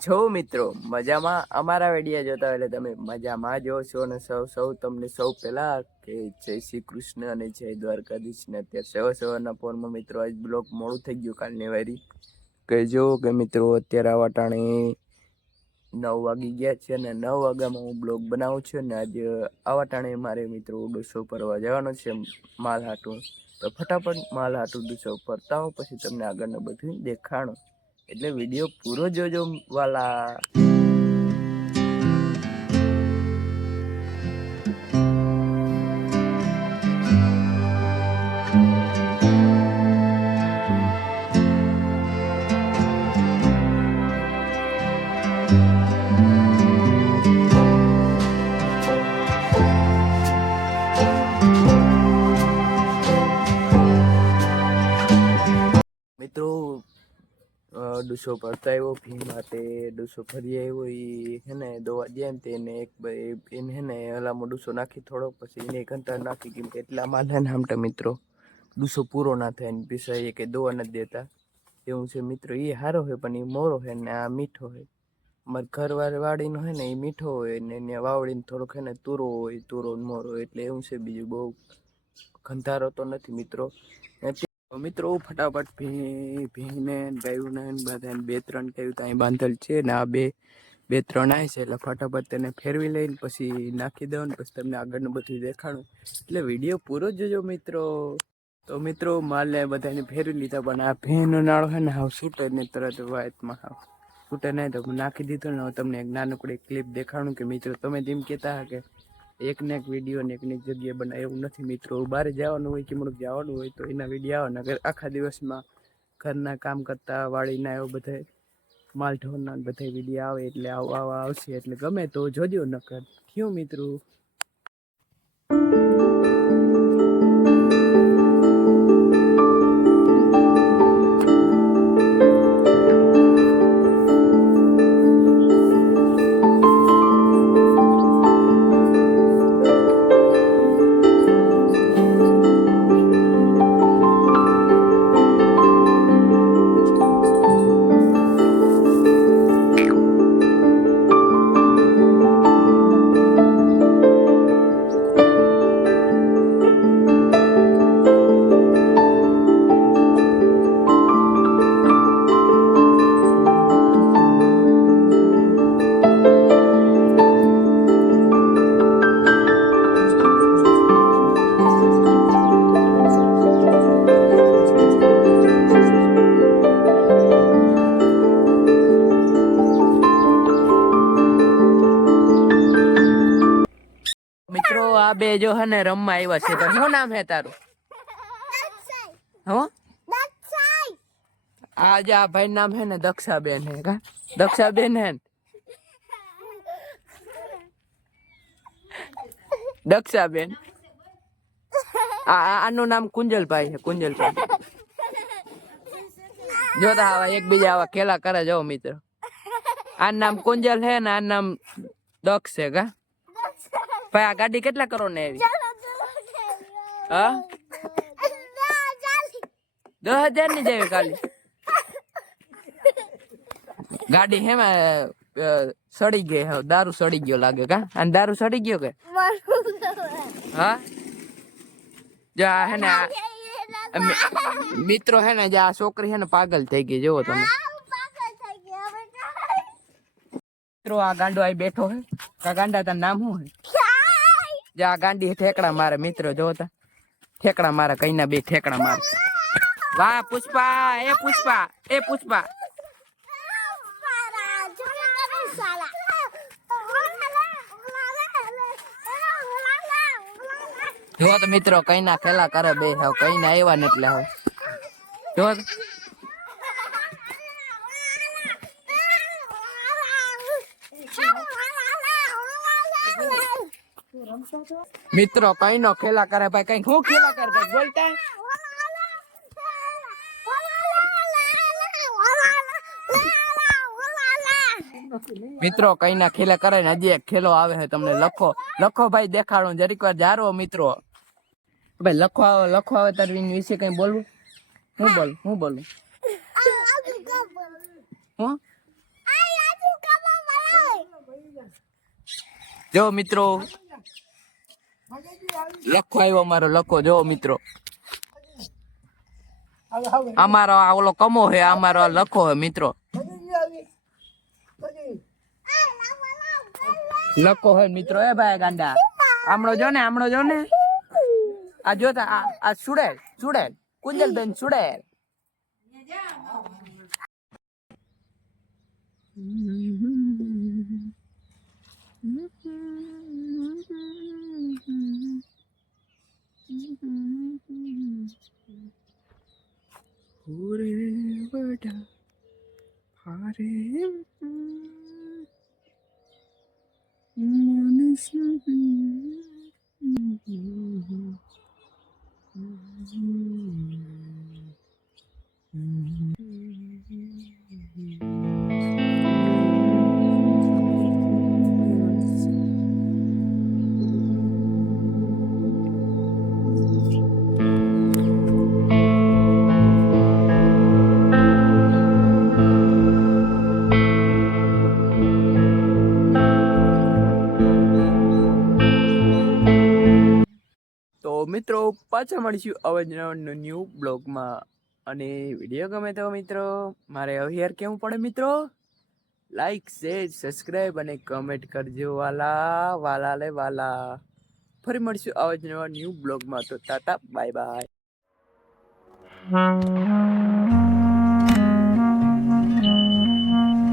છો મિત્રો મજામાં? અમારા વિડીયો જોતા એટલે તમે મજામાં જો છો ને સૌ તમને સૌ પહેલા કે જય શ્રી કૃષ્ણ અને જય દ્વારકાધીશ ને અત્યારે સવારના પોરમાં મિત્રો આજ બ્લોગ મોડું થઈ ગયું કાલની વારી કહેજો કે મિત્રો અત્યારે આ વાટાણે 9 વાગી ગયા છે ને 9 વાગ્યામાં હું બ્લોગ બનાવું છું ને આજે આ વાટાણે મારે મિત્રો ડોસો ભરવા જવાનો છે માલ હાટું તો ફટાફટ માલ હાટું ડોસો ભરતા હું પછી તમને આગળનું બધું દેખાણું એટલે વિડીયો પૂરો જોજો વાલા। મિત્રો ડૂસો ભરતા આવ્યો ભી માટે ડૂસો ભરી આવ્યો એ હે ને દોવા દે ને તેને એક એને હે ને હલામાં ડૂસો નાખી થોડો પછી એને ઘંટા નાખી કેમ કે એટલા માલ હે ને આમટા મિત્રો ડૂસો પૂરો ના થાય ને પીસાય એ કે દોવા નથી દેતા એવું છે મિત્રો એ સારો હોય પણ એ મોરો હોય ને આ મીઠો હોય અમારે ઘર વાળીનો હોય ને એ મીઠો હોય ને એને વાવડીને થોડોક હે ને તુરો હોય તુરો મોરો એટલે એવું છે બીજું બહુ ગંધારો તો નથી મિત્રો। મિત્રો ફટાફટ ભીને ગાયું ને બધા 2-3 ગાયું ત્યાં બાંધેલ છે ને આ બે ત્રણ આવે છે એટલે ફટાફટ તેને ફેરવી લઈને પછી નાખી દઉં ને પછી તમને આગળનું બધું દેખાડું એટલે વિડીયો પૂરો જોજો મિત્રો। તો મિત્રો માલને બધાને ફેરવી લીધા પણ આ ભીનો નાળો છે ને હાવ છૂટે ને તરત વાતમાં હાવ છૂટે નહીં તો નાખી દીધો ને તમને એક નાનકડી ક્લિપ દેખાડું કે મિત્રો તમે જેમ કહેતા કે એક ને એક વિડીયો ને એકની જગ્યાએ બનાવે એવું નથી મિત્રો બહાર જવાનું હોય કે મુળક જવાનું હોય તો એના વિડીયો આવે ને આખા દિવસમાં ઘરના કામ કરતા વાળીના એવો બધા માલ ઢોરના બધા વિડીયો આવે એટલે આવા આવશે એટલે ગમે તો જોજો નકર કયું મિત્રો। મિત્રો આ બે જો હે ને રમવા આવ્યા છે તો શું નામ હે તારું? હો आज आ भाई नाम है ना दक्षाबेन है का दक्षाबेन है दक्षाबेन आनु नाम कुंजल भाई है कुंजल भाई जो था एक बीजा आवा खेला करे जाओ मित्र आ नाम कुंजल है ना आ नाम दक्ष है का भाई आ गाड़ी કેટલા કરો ને આવી હા 10,000 ની જાય ખાલી गाड़ी है मैं सड़ी गई है दारू सड़ी गयो लागे का अन दारू सड़ी गयो के हां जो है ना मित्रों है ना जा छोकरी है ना पागल થઈ ગઈ જો તમે मित्रों आ गांडो आई बैठो है का गांडा ता नाम हूं है जा गांडी ठेकड़ा मारे मित्रों जो ता ठेकड़ा मारे कईना बे ठेकड़ा मारे वाह पुष्पा ए पुष्पा जो तो मित्रों कई ना खेला करे बे है कई ना आया ने એટલે હવે જો मित्रों कई नो खेला करे भाई कई હું ખેલા કર ભાઈ બોલતા मित्रों कई ना खेला करे ने हजी एक खेलो आवे है तमने लखो लखो भाई देखाड़ो जरीक वार जारो मित्रों भाई लखो आवे तार विषय कई बोलવું હું બોલું હું જો મિત્રો લખો આવ્યો મારો લખો જો મિત્રો અમારો આ ઓલો કમો હે અમારો આ લખો હે મિત્રો લખો હે મિત્રો એ ભાઈ ગાંડા આમળો જો ને આ જોતા આ સુડેલ કુંજલબેન સુડેલ ઓરે વડા હારે તો મિત્રો પાછા મળીશું અવાજનો ન્યૂ બ્લોગમાં અને વિડીયો ગમે તો મિત્રો મારે હવે કેવું પડે મિત્રો લાઈક શેર સબસ્ક્રાઈબ અને કમેન્ટ કરજો વાલા લે વાલા ફરી મળીશું અવાજનો ન્યૂ બ્લોગમાં તો ટાટા બાય બાય